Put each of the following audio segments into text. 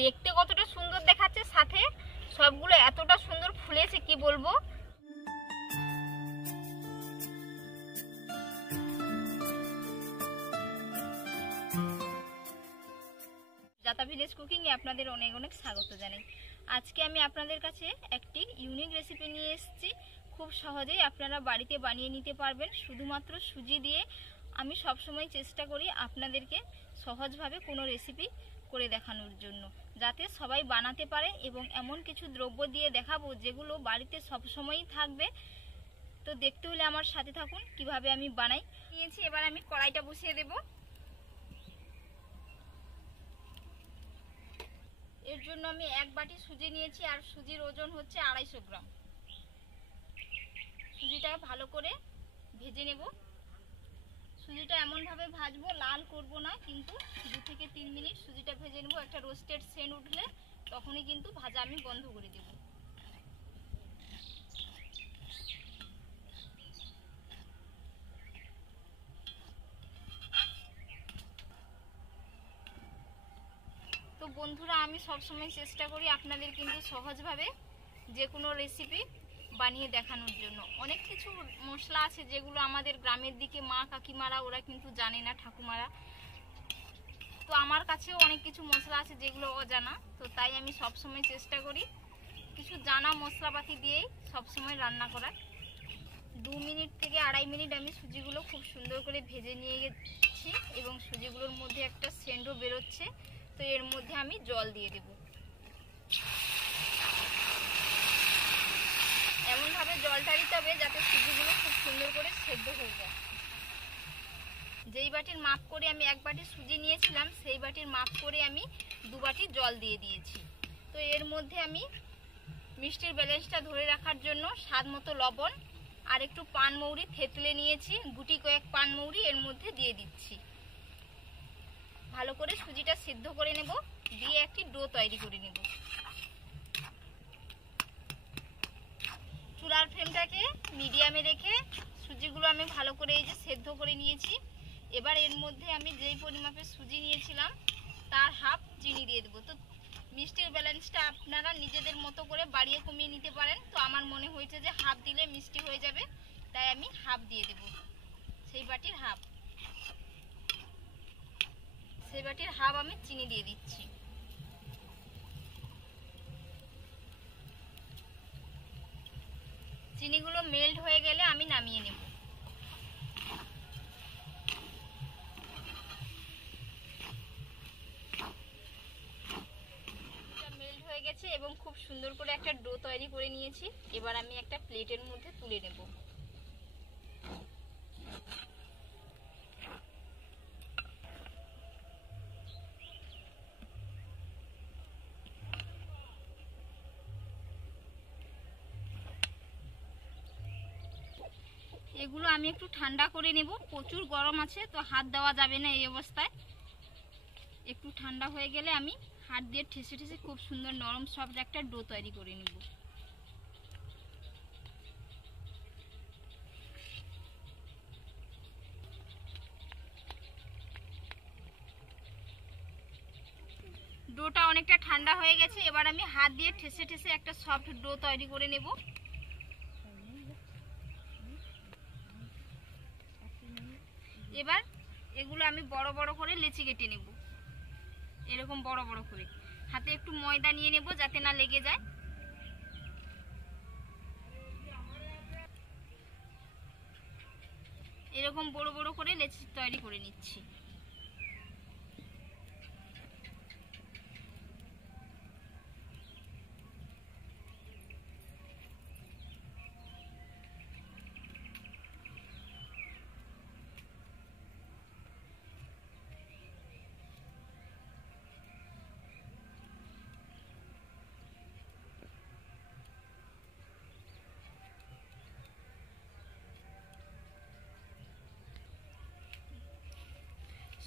দেখতে কতটা সুন্দর দেখাচ্ছে, সাথে সবগুলো এতটা সুন্দর ফুলেছে কি বলবো। জাতা ভিলেজ কুকিং এ আপনাদের অনেক অনেক স্বাগত জানাই। আজকে আমি আপনাদের কাছে একটি ইউনিক রেসিপি নিয়ে এসেছি। খুব সহজেই আপনারা বাড়িতে বানিয়ে নিতে পারবেন শুধুমাত্র সুজি দিয়ে। আমি সবসময় চেষ্টা করি আপনাদেরকে সহজভাবে কোনো রেসিপি করে দেখানোর জন্য, যাতে সবাই বানাতে পারে, এবং এমন কিছু দ্রব্য দিয়ে দেখাবো যেগুলো বাড়িতে সবসময়ই থাকবে। তো দেখতে হলে আমার সাথে থাকুন কিভাবে আমি বানাই। নিয়েছি, এবার আমি কড়াইটা বসিয়ে দেব। এর জন্য আমি 1 বাটি সুজি নিয়েছি, আর সুজির ওজন হচ্ছে 250 গ্রাম। সুজিটা ভালো করে ভেজে নেব। সুজিটা এমনভাবে ভাজবো, লাল করব না, কিন্তু 2 থেকে 3 মিনিট সুজিটা ভেজে নেব। একটা রোস্টেড সেন্ট উঠলে তখনই কিন্তু ভাজা আমি বন্ধ করে দেব। তো বন্ধুরা, আমি সবসময় চেষ্টা করি আপনাদের কিন্তু সহজভাবে যে কোনো রেসিপি বানিয়ে দেখানোর জন্য। অনেক কিছু মশলা আছে যেগুলো আমাদের গ্রামের দিকে মা কাকিমারা ওরা কিন্তু জানে না, ঠাকুমারা। তো আমার কাছেও অনেক কিছু মশলা আছে যেগুলো অজানা, তো তাই আমি সবসময় চেষ্টা করি কিছু জানা মশলাপাতি দিয়েই সবসময় রান্না করার। 2 মিনিট থেকে 2.5 মিনিট আমি সুজিগুলো খুব সুন্দর করে ভেজে নিয়ে গেছি, এবং সুজিগুলোর মধ্যে একটা সেন্টও বেরোচ্ছে। তো এর মধ্যে আমি জল দিয়ে দেব। এমনভাবে জলটা দিতে হবে যাতে সুজিগুলো খুব সুন্দর করে সেদ্ধ হয়ে যায়। যেই বাটির মাপ করে আমি 1 বাটি সুজি নিয়েছিলাম, সেই বাটির মাপ করে আমি 2 বাটি জল দিয়ে দিয়েছি। তো এর মধ্যে আমি মিষ্টির ব্যালেন্সটা ধরে রাখার জন্য স্বাদ মতো লবণ আর একটু পানমৌরি থেতলে নিয়েছি, গুটি কয়েক পানমৌরি এর মধ্যে দিয়ে দিচ্ছি। ভালো করে সুজিটা সিদ্ধ করে নেব, দিয়ে একটি ডো তৈরি করে নেব। চুলার ফ্লেমটাকে মিডিয়ামে রেখে সুজিগুলো আমি ভালো করে এই যে সেদ্ধ করে নিয়েছি। এবার এর মধ্যে আমি যেই পরিমাপে সুজি নিয়েছিলাম তার হাফ চিনি দিয়ে দেবো। তো মিষ্টির ব্যালেন্সটা আপনারা নিজেদের মতো করে বাড়িয়ে কমিয়ে নিতে পারেন। তো আমার মনে হয়েছে যে হাফ দিলে মিষ্টি হয়ে যাবে, তাই আমি হাফ দিয়ে দেব। সেই বাটির হাফ আমি চিনি দিয়ে দিচ্ছি। চিনিগুলো মেল্ট হয়ে গেলে আমি নামিয়ে নেব। মেল্ট হয়ে গেছে এবং খুব সুন্দর করে একটা ডো তৈরি করে নিয়েছি। এবার আমি একটা প্লেটের মধ্যে তুলে নেব। এগুলো আমি একটু ঠান্ডা করে নেব। প্রচুর গরম আছে, তো হাত দেওয়া যাবে না এই অবস্থায়। একটু ঠান্ডা হয়ে গেলে আমি হাত দিয়ে ঠেসে ঠেসে খুব সুন্দর নরম সফট একটা ডো তৈরি করে নেব। ডোটা অনেকটা ঠান্ডা হয়ে গেছে, এবার আমি হাত দিয়ে ঠেসে ঠেসে একটা সফট ডো তৈরি করে নেব। এবার এগুলো আমি বড় বড় করে লেচি কেটে নেব। এরকম বড় বড় করে হাতে একটু ময়দা নিয়ে নেব যাতে না লেগে যায়। এরকম বড় বড় করে লেচি তৈরি করে নিচ্ছি।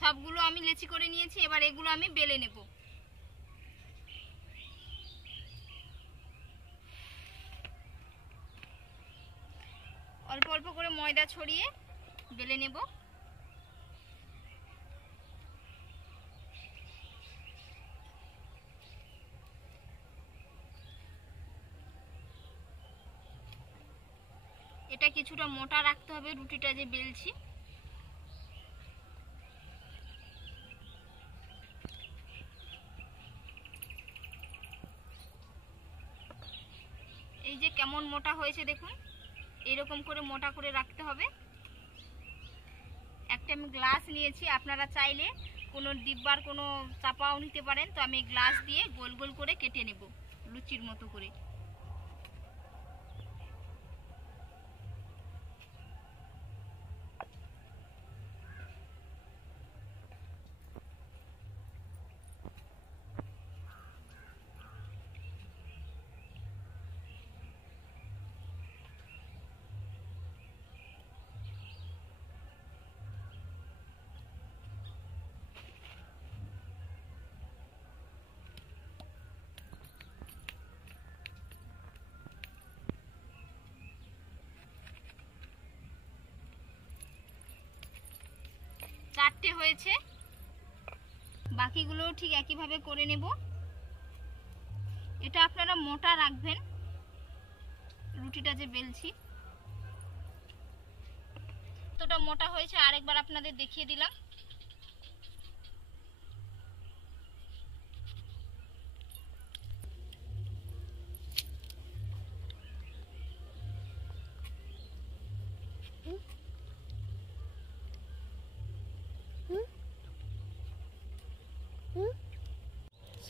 সবগুলো আমি লেচি করে নিয়েছি, এবার এগুলো আমি বেলে নেব। অল্প অল্প করে ময়দা ছড়িয়ে বেলে নেব। এটা কিছুটা মোটা রাখতে হবে রুটিটা যে বেলছি। এই যে কেমন মোটা হয়েছে দেখুন, এইরকম করে মোটা করে রাখতে হবে। একটা আমি গ্লাস নিয়েছি, আপনারা চাইলে কোনো ডিব্বার কোনো চাপাও নিতে পারেন। তো আমি গ্লাস দিয়ে গোল গোল করে কেটে নেব লুচির মতো করে। চারটে হয়েছে, বাকিগুলোও ঠিক একইভাবে করে নেব। এটা আপনারা মোটা রাখবেন রুটিটা যে বেলছি। কতটা মোটা হয়েছে আরেকবার আপনাদের দেখিয়ে দিলাম।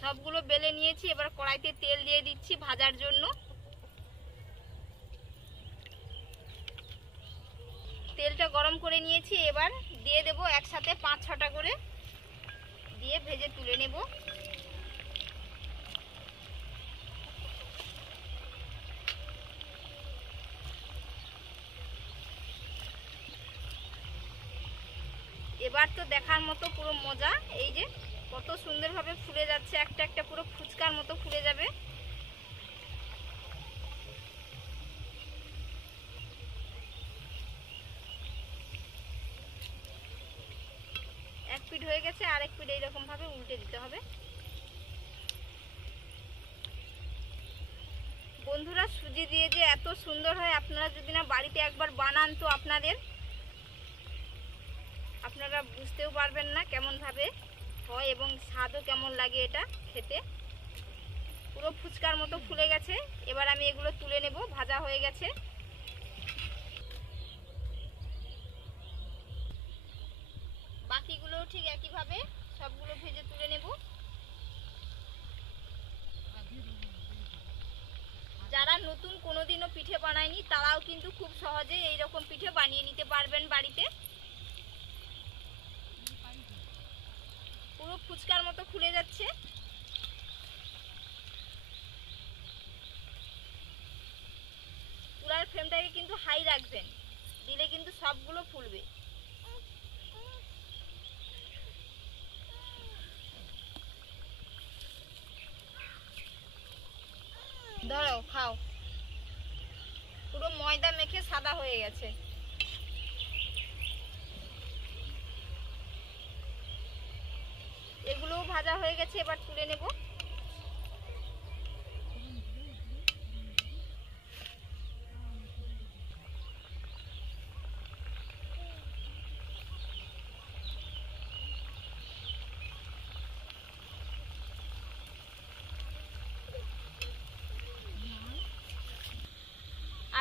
সবগুলো বেলে নিয়েছি, এবার কড়াইতে তেল দিয়ে দিচ্ছি ভাজার জন্য। তেলটা গরম করে নিয়েছি, এবার দিয়ে দেব একসাথে 5-6টা করে, দিয়ে ভেজে তুলে নেব। এবার তো দেখার মতো পুরো মজা। এই যে কত সুন্দরভাবে ফুলে যাচ্ছে, একটা একটা পুরো ফুচকার মতো ফুলে যাবে। এক পিঠ হয়ে গেছে, আরেক পিঠ এইরকম ভাবে উল্টে দিতে হবে। বন্ধুরা, সুজি দিয়ে যে এত সুন্দর হয়, আপনারা যদি না বাড়িতে একবার বানান তো আপনারা বুঝতেও পারবেন না কেমন ভাবে হয় এবং স্বাদও কেমন লাগে এটা খেতে। পুরো ফুচকার মতো ফুলে গেছে। এবার আমি এগুলো তুলে নেব, ভাজা হয়ে গেছে। বাকিগুলো ঠিক একইভাবে সবগুলো ভেজে তুলে নেব। যারা নতুন কোনোদিনও পিঠে বানায়নি তারাও কিন্তু খুব সহজে এইরকম পিঠে বানিয়ে নিতে পারবেন বাড়িতে। পুরো ফুচকার মতো ফুলে যাচ্ছে। চুলার ফ্লেমটাকে কিন্তু হাই রাখবেন, দিলে কিন্তু সবগুলো ফুলবে। ধরো খাও, পুরো ময়দা মেখে সাদা হয়ে গেছে। এগুলোও ভাজা হয়ে গেছে, এবার তুলে নেব।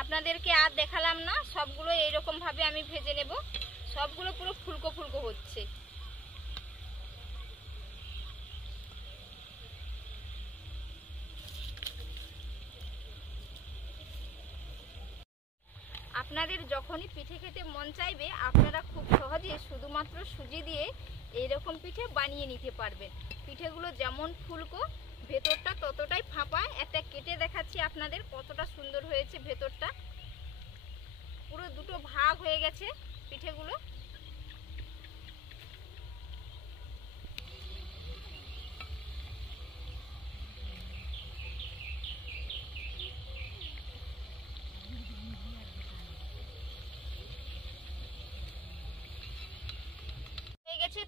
আপনাদেরকে আর দেখালাম না, সবগুলো এইরকম ভাবে আমি ভেজে নেব। সবগুলো পুরো ফুলকো ফুলকো হচ্ছে। আপনাদের যখনই পিঠে খেতে মন চাইবে, আপনারা খুব সহজে শুধুমাত্র সুজি দিয়ে এইরকম পিঠে বানিয়ে নিতে পারবেন। পিঠেগুলো যেমন ফুলকো, ভেতরটা ততটাই ফাঁপা। একটা কেটে দেখাচ্ছি আপনাদের কতটা সুন্দর হয়েছে ভেতরটা। পুরো দুটো ভাগ হয়ে গেছে পিঠেগুলো।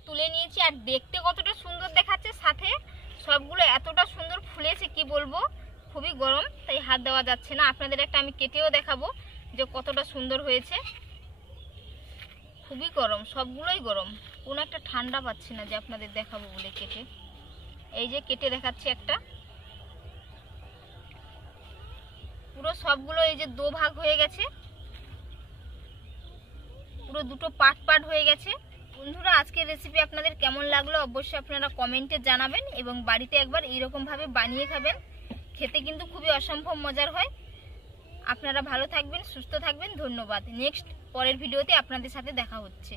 তুলে নিয়েছি, আর দেখতে কতটা সুন্দর দেখাচ্ছে, সাথে সবগুলো এতটা সুন্দর ফুলেছে কি বলবো। খুবই গরম, তাই হাত দেওয়া যাচ্ছে না। আপনাদের একটা আমি কেটেও দেখাবো যে কতটা সুন্দর হয়েছে। খুবই গরম, সবগুলোই গরম, কোনো একটা ঠান্ডা পাচ্ছি না যে আপনাদের দেখাবো বলে কেটে। এই যে কেটে দেখাচ্ছি একটা, পুরো সবগুলো এই যে দো ভাগ হয়ে গেছে, পুরো দুটো পার্ট পার্ট হয়ে গেছে। বন্ধুরা আজকের রেসিপি আপনাদের কেমন লাগলো অবশ্যই আপনারা কমেন্টে জানাবেন এবং বাড়িতে একবার এইরকম ভাবে বানিয়ে খাবেন, খেতে কিন্তু খুবই অসম্ভব মজার হয়। আপনারা ভালো থাকবেন, সুস্থ থাকবেন, ধন্যবাদ। নেক্সট পরের ভিডিওতে আপনাদের সাথে দেখা হচ্ছে।